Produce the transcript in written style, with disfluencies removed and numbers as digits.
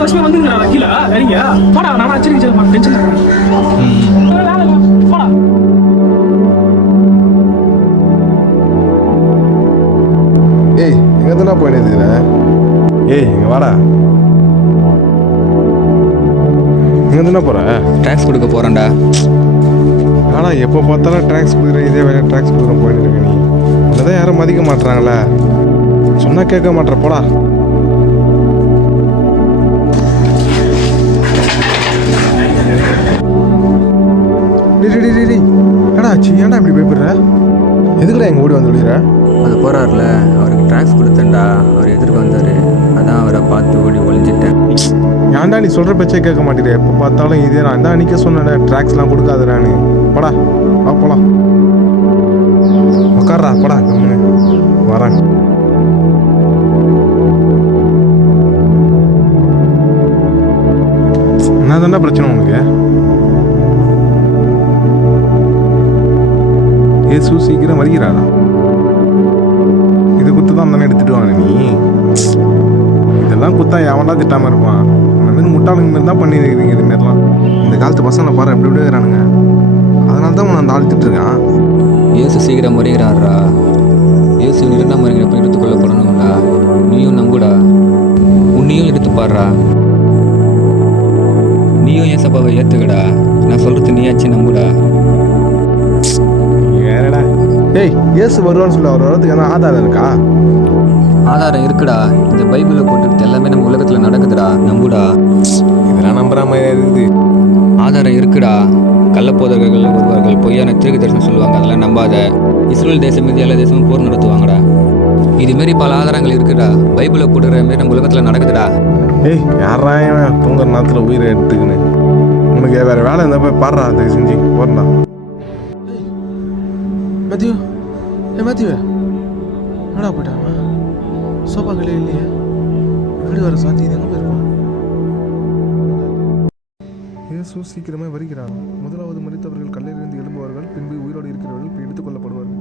4 வருஷமா வந்துங்கடா கீழ வரீங்க போடா நான் அச்சரிக்க டென்ஷன் போடா ஏய் எங்க தானே போயிட்டு ஏய் இங்க வாடா எங்க தானே போற டாக்ஸ் கொடுக்க போகிறேன்டா. ஆனா எப்போ பார்த்தாலும் ட்ராக்ஸ் கொடுக்குற இதே வேலை ட்ராக்ஸ் கொடுக்குற போயிட்டு இருக்க நீ உன்னதான் யாரும் மதிக்க மாட்டுறாங்களே சொன்னா கேட்க மாட்டேற போடா ஏடா ஆச்சு ஏன்டா இப்படி பயப்படுற எதுக்குடா எங்க ஓடி வந்து விடுற அது போகிறார்ல அவருக்கு டாக்ஸ் கொடுத்தேன்டா. அவர் எதிர்க்க வந்தார். அதான் அவரை பார்த்து ஓடி ஒளிஞ்சிட்டேன். ஏன்டா நீ சொல்ற பேச்சே கேட்க மாட்டேற எப்போ பார்த்தாலும் இதே நான் தான் அன்றைக்கே சொன்னேன் ட்ராக்ஸ்லாம் கொடுக்காதடான்னு போடா வா போலாம் உட்கார்றா போடா கம்முன்னு வரேன் என்ன தானே பிரச்சனை உனக்கு ஏசு சீக்கிரம் வருகிறாரா இது குத்து தான் தானே எடுத்துட்டு வாங்க நீ இதெல்லாம் குத்தா எவன்டா திட்டாம இருப்பான் இந்த மாதிரி முட்டாளுங்க மாரி தான் பண்ணிருக்கீங்க இது மாதிரிலாம் இந்த காலத்து பசங்களை பாரு எப்படி எப்படி இருக்கிறானுங்க அதனால தான் உன்னை அந்த ஆள் திட்டுருக்கான் இயேசு சீக்கிரம் மறிகிறாரா. இயேசு இரண்டாம் மறிகிற எப்படி எடுத்துக்கொள்ளப்படணும்டா. நீயும் நம்புடா. உன்னையும் எடுத்து பாடுறா. நீயும் என் சபாவை ஏற்றுக்கடா. நான் சொல்கிறது நீயாச்சு நம்புடா. வேறடா ஏய் இயேசு வருவான்னு சொல்லி அவர் வரதுக்கு என்ன ஆதாரம் இருக்கா ஆதாரம் இருக்குடா. இந்த பைபிளில் போட்டுக்கிட்டு எல்லாமே நம்ம உலகத்தில் நடக்குதுடா. நம்புடா. இதெல்லாம் நம்புற மாதிரி இருக்குது ஆதாரம் இருக்குடா. கள்ளப்போதர்கள் வருவார்கள். பொய்யான தீர்க்க தரிசனம் சொல்லுவாங்க. அதெல்லாம் நம்பாத. இஸ்ரேல் தேசம் மீது எல்லா தேசமும் போர் நடத்துவாங்கடா. இதுமாரி பல ஆதாரங்கள் இருக்குடா. பைபிளில் போட்டுக்கிற மாரி நம்ம உலகத்தில் நடக்குதுடா. ஏய் யாரா தூங்குற நேரத்தில் உயிரை எடுத்துக்கின்னு உனக்கு வேற வேலை இருந்தால் போய் பாடுறா அதை செஞ்சு போறா மேத்யூ மேத்யூ என்னடா போயிட்டான் சோபா கல்லே இல்லையே வீடு வர சாத்தி இது எங்கே போயிருப்பான் இயேசு சீக்கிரமே வருகிறார் முதலாவது மரித்தவர்கள் கல்லிலிருந்து எழும்புவார்கள் பின்பு உயிரோடு இருக்கிறவர்கள் எடுத்துக் கொள்ளப்படுவார்கள்